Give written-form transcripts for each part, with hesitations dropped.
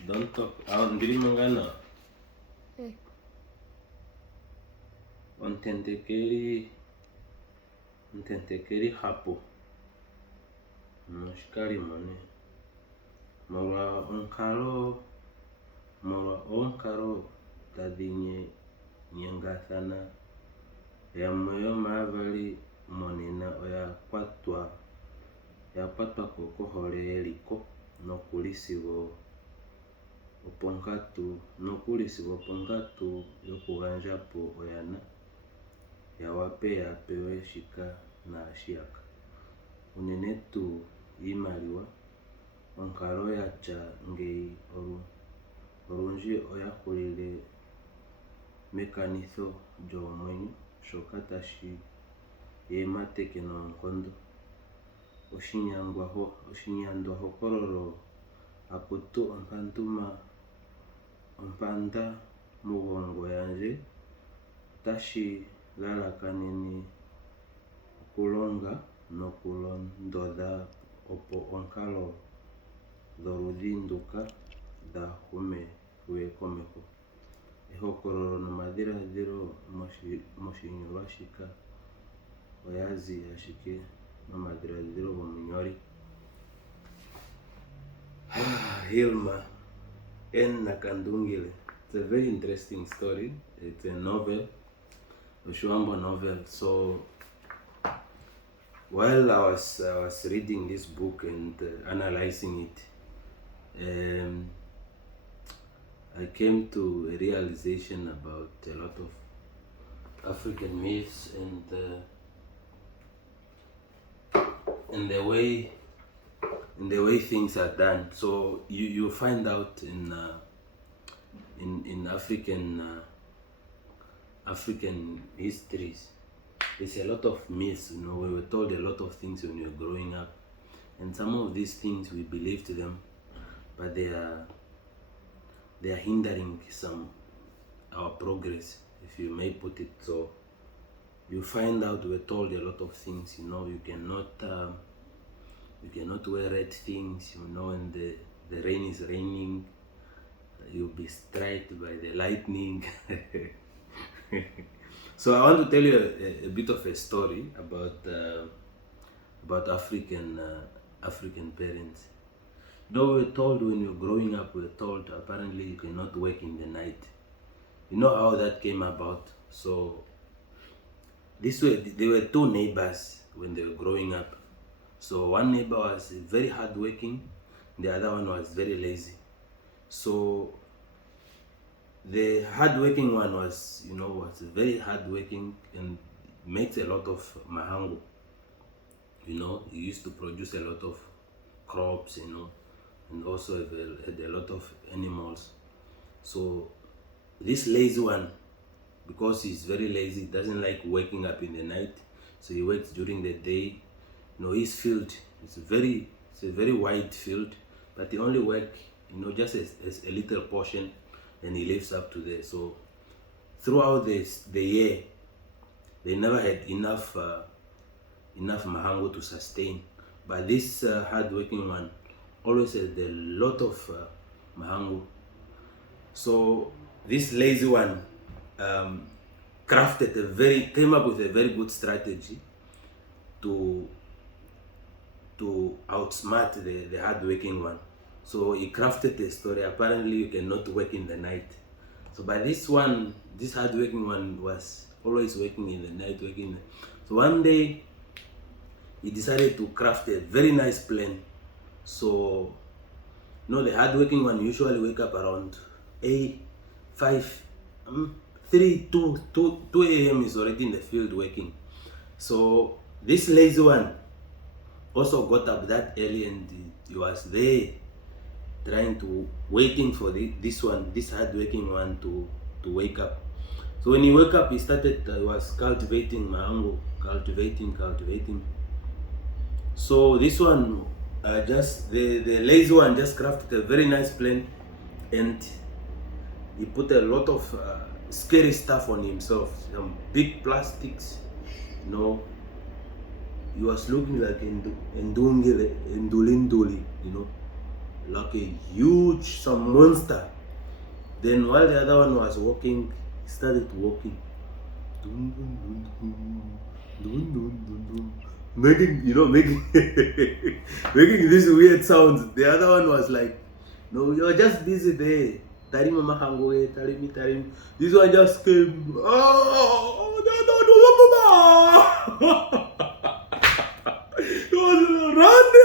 Don't talk. Ndiri mangana. Eh. Ontentekeli hapo. Moshikali mone. Molwa onkalo tadhi nyengathana yamwe yomaavali monena oya kwatwa kohole yeliko nokuli sigo oponkatu yokugandjapo oyana yawape yapewe shika naashiyaka, unene tuu iimaliwa. Onkalo yatya ngeyi olundji oya hulile mekanitho lyoomwenyo, shoka tashi yemateke noonkondo. Oshinyandwa hokololo akutu ompanda mugongo yandje otashi lalakanene okulonga nokulondodha opo onkalo dholudhi nduka dha hume komeho. Ehokololo nomadhiladhilo moshinyolwa shika oyazi ashike momadhiladhilo gomunyoli Hilma N. Nakandungile. It's a very interesting story. It's a novel, a Shuambo novel. So while I was reading this book and analyzing it, I came to a realization about a lot of African myths and the way things are done. So you find out in African histories, there's a lot of myths. We were told a lot of things when we were growing up, and some of these things we believed them, but they are hindering our progress, if you may put it so. You find out we're told a lot of things. You cannot wear red things. When the rain is raining, you'll be struck by the lightning. So I want to tell you a bit of a story about African parents. We're told when you're growing up, we're told apparently you cannot work in the night. You know how that came about? So there were two neighbors when they were growing up. So one neighbor was very hardworking, the other one was very lazy. So the hardworking one was very hardworking and makes a lot of mahango. He used to produce a lot of crops, and also had a lot of animals. So this lazy one, because he's very lazy, doesn't like waking up in the night, so he works during the day. His field it's a very wide field, but he only work just as a little portion, and he lives up to there. So throughout the year, they never had enough mahango to sustain. But this hardworking one always had a lot of mahango. So this lazy one came up with a very good strategy to outsmart the hardworking one. So he crafted a story. Apparently you cannot work in the night. So by this hardworking one was always working in the night, So one day he decided to craft a very nice plan. So the hardworking one usually wake up around 8, 5, 3, 2 a.m. is already in the field working. So this lazy one also got up that early, and he was there waiting for this hardworking one to wake up. So when he woke up, he was cultivating mahango, cultivating. So this one, the lazy one just crafted a very nice plan, and he put a lot of scary stuff on himself, some big plastics, he was looking like Ndulinduli, like a huge, some monster. Then while the other one was walking, he started walking. Dun, dun, dun, dun, dun, dun, dun, dun. Making, making making these weird sounds. The other one was like, no, you're just busy there. Tarim mama hangoe, tarim. This one just came. Oh, no, he was running.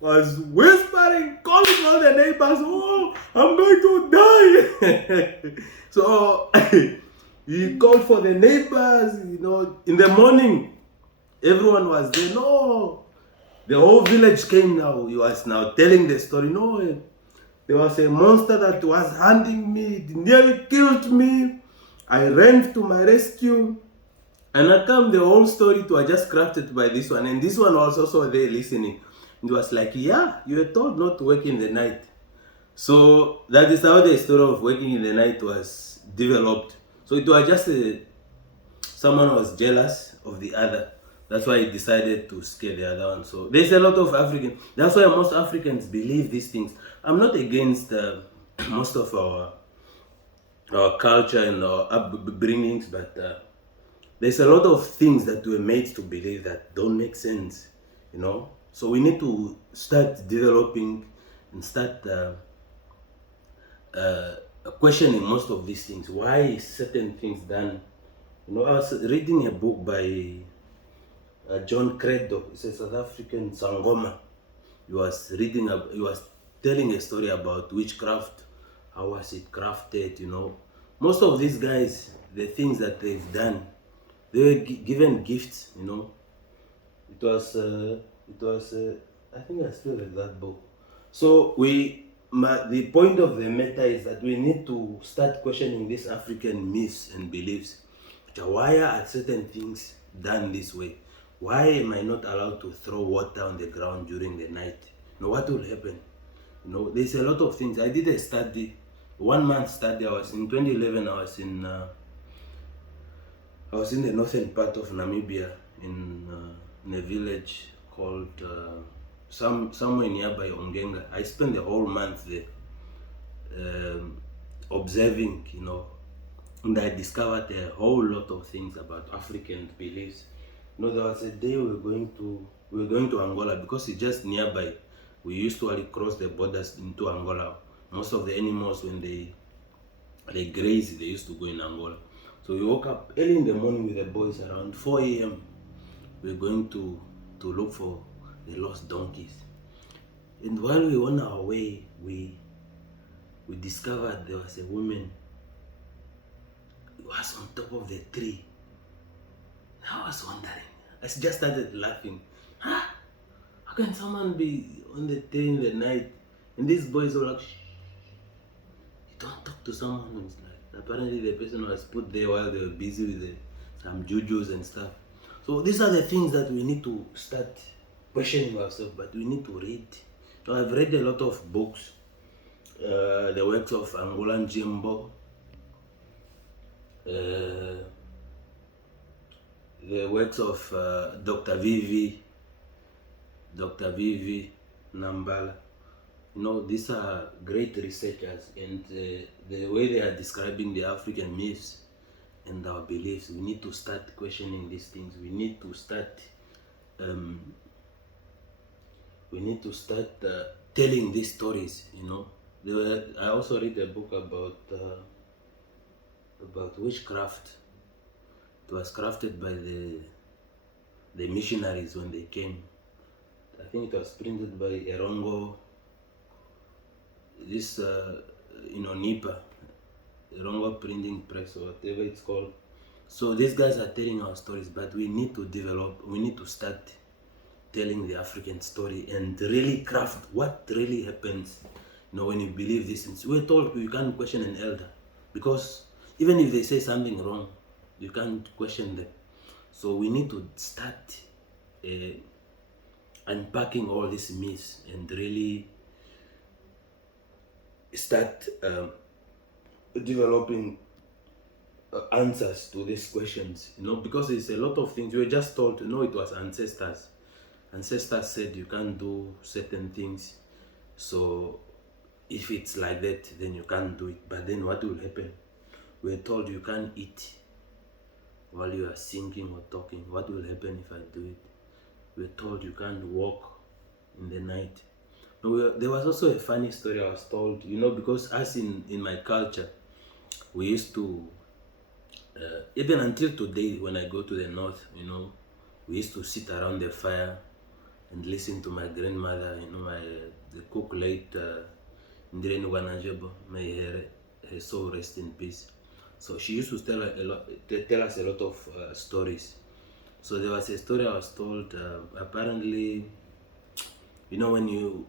Was whispering, calling all the neighbors, oh, I'm going to die. So he called for the neighbors, in the morning. Everyone was there. No, the whole village came now. He was now telling the story. No, there was a monster that was hunting me. It nearly killed me. I ran to my rescue. And I come the whole story was just crafted by this one. And this one was also there listening. It was like, yeah, you were told not to work in the night. So that is how the story of working in the night was developed. So it was just someone was jealous of the other. That's why he decided to scare the other one. So there's a lot of African. That's why most Africans believe these things. I'm not against most of our culture and our upbringings, but there's a lot of things that we're made to believe that don't make sense, So we need to start developing and start questioning most of these things. Why is certain things done? I was reading a book by John Credo. It's a South African Sangoma. He was telling a story about witchcraft. How was it crafted? Most of these guys, the things that they've done, they were given gifts. It was I think I still read that book. So the point of the matter is that we need to start questioning these African myths and beliefs. Why are certain things done this way? Why am I not allowed to throw water on the ground during the night? What will happen? There's a lot of things. I did a study, 1 month study. I was in 2011. I was in the northern part of Namibia in a village called somewhere nearby Ongenga. I spent the whole month there observing, and I discovered a whole lot of things about African beliefs. There was a day we were going to Angola because it's just nearby. We usually cross the borders into Angola. Most of the animals, when they graze, they used to go in Angola. So we woke up early in the morning with the boys around 4 a.m. We're going to look for the lost donkeys. And while we were on our way, we discovered there was a woman who was on top of the tree. I was wondering. I just started laughing. How can someone be on the tree in the night? And these boys were like, shh, you don't talk to someone who's like, apparently the person was put there while they were busy with some jujus and stuff. So these are the things that we need to start questioning ourselves, but we need to read. So I've read a lot of books, the works of Angolan Jimbo, the works of Dr. Vivi Nambala. These are great researchers, and the way they are describing the African myths and our beliefs, we need to start questioning these things. We need to start telling these stories. I also read a book about witchcraft. It was crafted by the missionaries when they came. I think it was printed by Erongo, this Nipa, Erongo Printing Press or whatever it's called. So these guys are telling our stories, but we need to start telling the African story and really craft what really happens. When you believe this, we're told you can't question an elder because even if they say something wrong, you can't question them. So we need to start unpacking all these myths and really start developing answers to these questions, because it's a lot of things. We were just told, it was ancestors. Ancestors said you can't do certain things. So if it's like that, then you can't do it. But then what will happen? We're told you can't eat while you are singing or talking. What will happen if I do it? We're told you can't walk in the night. There was also a funny story I was told, because us in my culture, we used to, even until today, when I go to the north, we used to sit around the fire and listen to my grandmother, the cook late, Ndreni Wanajebo, may her soul rest in peace. So she used to tell us a lot of stories. So there was a story I was told. Apparently, when you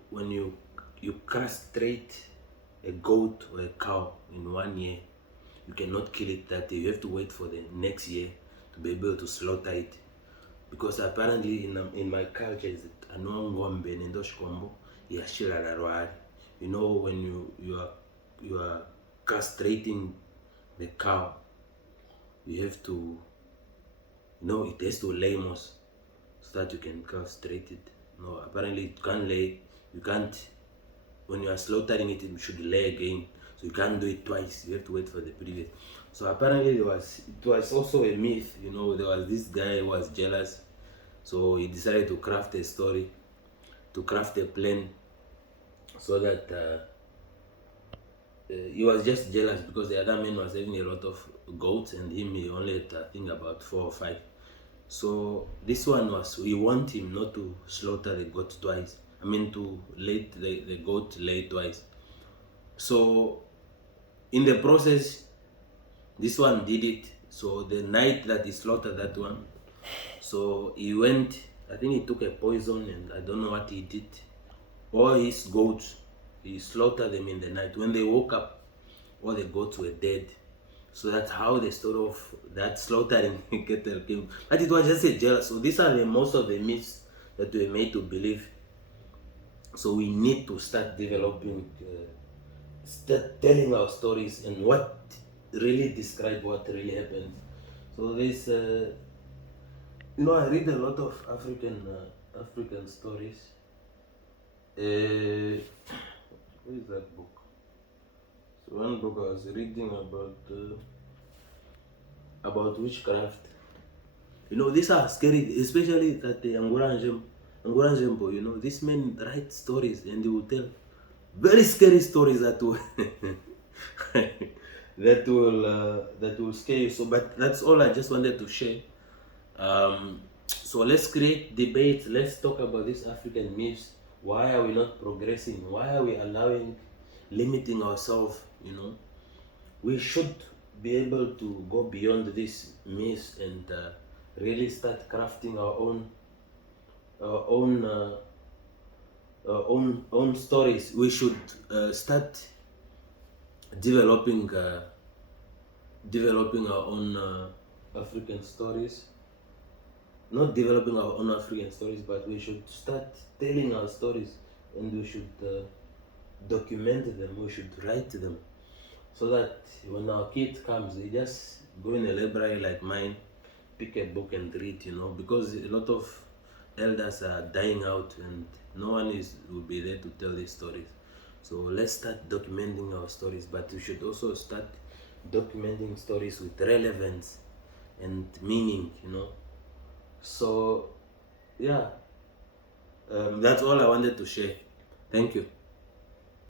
castrate a goat or a cow in 1 year, you cannot kill it that year. You have to wait for the next year to be able to slaughter it. Because apparently in my culture is that anongombe nendoshkombo yashira rwari. When you are castrating the cow, you have to, it has to lay more so that you can castrate it. No, apparently it can't lay. You can't, when you are slaughtering it, it should lay again. So you can't do it twice. You have to wait for the previous. So apparently it was also a myth. There was this guy who was jealous. So he decided to craft a story, to craft a plan, so that he was just jealous because the other man was having a lot of goats and him he only had, I think, about 4 or 5. So this one we want him not to slaughter the goat twice. I mean to let the goat lay twice. So in the process, this one did it. So the night that he slaughtered that one, so he went, I think he took a poison and I don't know what he did. All his goats, he slaughtered them in the night. When they woke up, all the goats were dead. So that's how the story of that slaughtering cattle came. But it was just a jealous. So these are most of the myths that we are made to believe. So we need to start developing, start telling our stories and what really describe what really happened. So this, I read a lot of African stories. What is that book? So one book I was reading about witchcraft. These are scary, especially that the Angoranjembo, this man writes stories and he will tell very scary stories that will that will scare you. So, but that's all I just wanted to share. So let's create debate. Let's talk about these African myths. Why are we not progressing? Why are we limiting ourselves? We should be able to go beyond these myths and really start crafting our own stories. We should start developing our own African stories. Not developing our own African stories, but we should start telling our stories, and we should document them. We should write them, so that when our kid comes, they just go in a library like mine, pick a book and read. Because a lot of elders are dying out, and no one will be there to tell these stories. So let's start documenting our stories, but we should also start documenting stories with relevance and meaning. So yeah, that's all I wanted to share. Thank you.